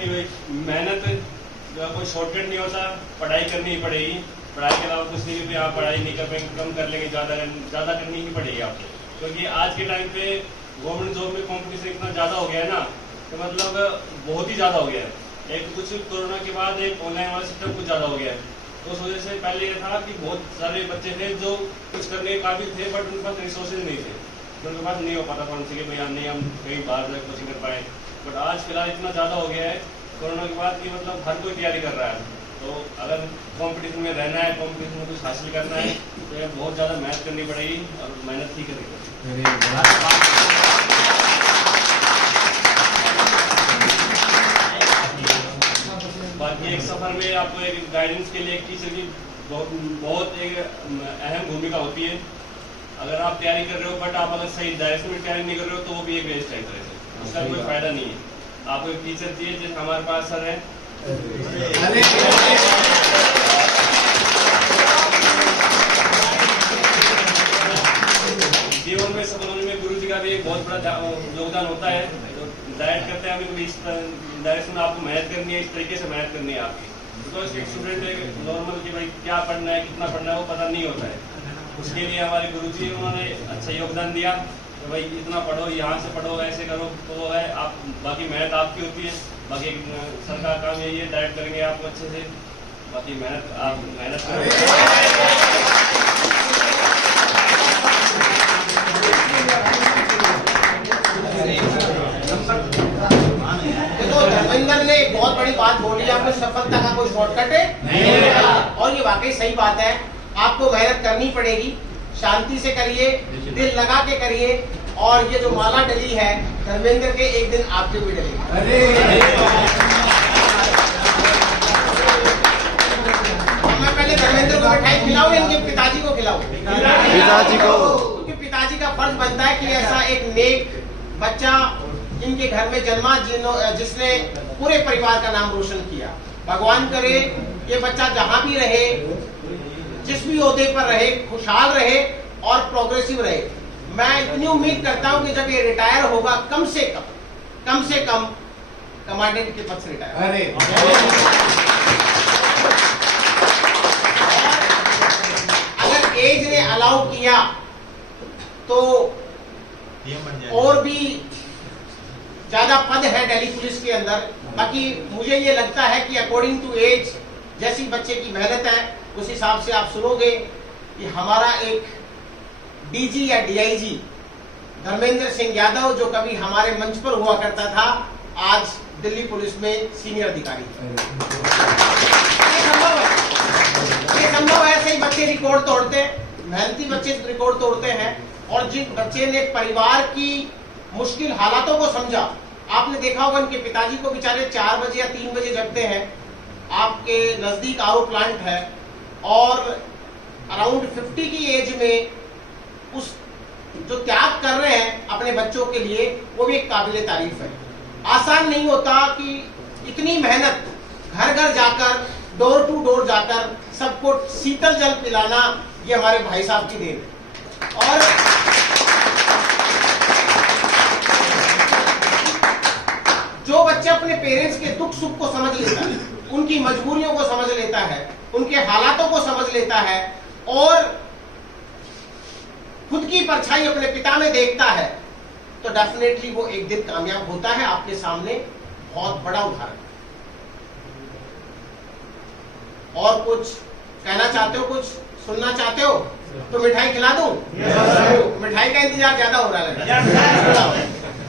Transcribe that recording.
कि भाई मेहनत कोई शॉर्टकट नहीं होता, पढ़ाई करनी ही पड़ेगी। पढ़ाई के अलावा कुछ नहीं कि आप पढ़ाई नहीं कर पाएंगे, कम कर लेंगे, ज़्यादा करनी ही पड़ेगी आपको। क्योंकि आज के टाइम पे गवर्नमेंट जॉब में कंपटीशन इतना ज़्यादा हो गया है ना, तो मतलब बहुत ही ज़्यादा हो गया है। एक कुछ कोरोना के बाद एक ऑनलाइन वाला सिस्टम कुछ ज़्यादा हो गया है। तो उस वजह से पहले ये था कि बहुत सारे बच्चे थे जो कुछ करने के काबिल थे, बट उनके पास रिसोर्सेज नहीं थे, तो उनके पास नहीं हो पाता था उनसे कि भैया नहीं हम कहीं बाहर जाकर कोचिंग कर पाए। बट आज फिलहाल इतना ज़्यादा हो गया है कोरोना के बाद कि मतलब हर कोई तैयारी कर रहा है। तो अगर कंपटीशन में रहना है, कंपटीशन में कुछ हासिल करना है, तो ये बहुत ज़्यादा मेहनत करनी पड़ेगी और मेहनत ही करनी पड़ेगी। बाकी एक सफ़र में आपको एक गाइडेंस के लिए एक टीचर की बहुत एक अहम भूमिका होती है। अगर आप तैयारी कर रहे हो बट आप अगर सही डायरेक्शन में तैयारी नहीं कर रहे हो तो वो भी एक वेस्ट है, तरह से उसका कोई फायदा नहीं है। आपको एक टीचर चाहिए जैसे हमारे पास सर है। जीवन में सफल होने में गुरु जी का भी एक बहुत बड़ा योगदान होता है। डायरेक्ट करते हैं हमें इस डायरेक्शन में आपको मेहनत करनी है, इस तरीके से मेहनत करनी है आपकी। बिकॉज एक स्टूडेंट एक नॉर्मल कि भाई क्या पढ़ना है, कितना पढ़ना है, वो पता नहीं होता है। उसके लिए हमारे गुरुजी उन्होंने अच्छा योगदान दिया तो भाई इतना पढ़ो, यहाँ से पढ़ो, ऐसे करो, तो वो है आप। बाकी मेहनत आपकी होती है। बाकी सर का काम यही है, डायरेक्ट करेंगे आपको अच्छे से। बाकी मेहनत आप मेहनत करो। धर्मेंद्र ने एक बहुत बड़ी बात बोली, आपको सफलता का कोई शॉर्टकट है नहीं, और ये वाकई सही बात है। आपको मेहनत करनी पड़ेगी, शांति से करिए, दिल लगा के करिए। और ये जो माला डली है धर्मेंद्र के, एक दिन आपके भी डलेगी। मैं पहले धर्मेंद्र को मिठाई खिलाऊं या इनके पिताजी को खिलाऊं? पिताजी को। क्योंकि पिताजी का फर्ज बनता है कि ऐसा एक नेक बच्चा जिनके घर में जन्मा, जिसने पूरे परिवार का नाम रोशन किया। भगवान करे ये बच्चा जहां भी रहे, जिस भी ओहदे पर रहे, खुशहाल रहे और प्रोग्रेसिव रहे। मैं इतनी उम्मीद करता हूं कि जब ये रिटायर होगा, कम से कम कमांडेंट के पद से रिटायर। अगर एज ने अलाउ किया तो और भी ज्यादा पद है दिल्ली पुलिस के अंदर। बाकी मुझे ये लगता है कि अकॉर्डिंग टू एज, जैसी बच्चे की मेहनत है उस हिसाब से आप सुनोगे कि हमारा एक डीजी या डीआईजी धर्मेंद्र सिंह यादव, जो कभी हमारे मंच पर हुआ करता था, आज दिल्ली पुलिस में सीनियर अधिकारी। ये संभव है। ऐसे ही बच्चे रिकॉर्ड तोड़ते, मेहनती बच्चे रिकॉर्ड तोड़ते हैं। और जिन बच्चे ने परिवार की मुश्किल हालातों को समझा, आपने देखा होगा उनके पिताजी को बेचारे 4 बजे या 3 बजे जगते हैं। आपके नजदीक आरओ प्लांट है और अराउंड 50 की एज में उस जो त्याग कर रहे हैं अपने बच्चों के लिए, वो भी एक काबिले तारीफ है। आसान नहीं होता कि इतनी मेहनत, घर घर जाकर, डोर टू डोर जाकर सबको शीतल जल पिलाना, ये हमारे भाई साहब की देन है। और जो बच्चा अपने पेरेंट्स के दुख सुख को समझ लेता है, उनकी मजबूरियों को समझ लेता है, उनके हालातों को समझ लेता है और खुद की परछाई अपने पिता में देखता है, तो डेफिनेटली वो एक दिन कामयाब होता है। आपके सामने बहुत बड़ा उदाहरण। और कुछ कहना चाहते हो, कुछ सुनना चाहते हो तो मिठाई खिला दूं? मिठाई का इंतजार ज्यादा हो रहा है।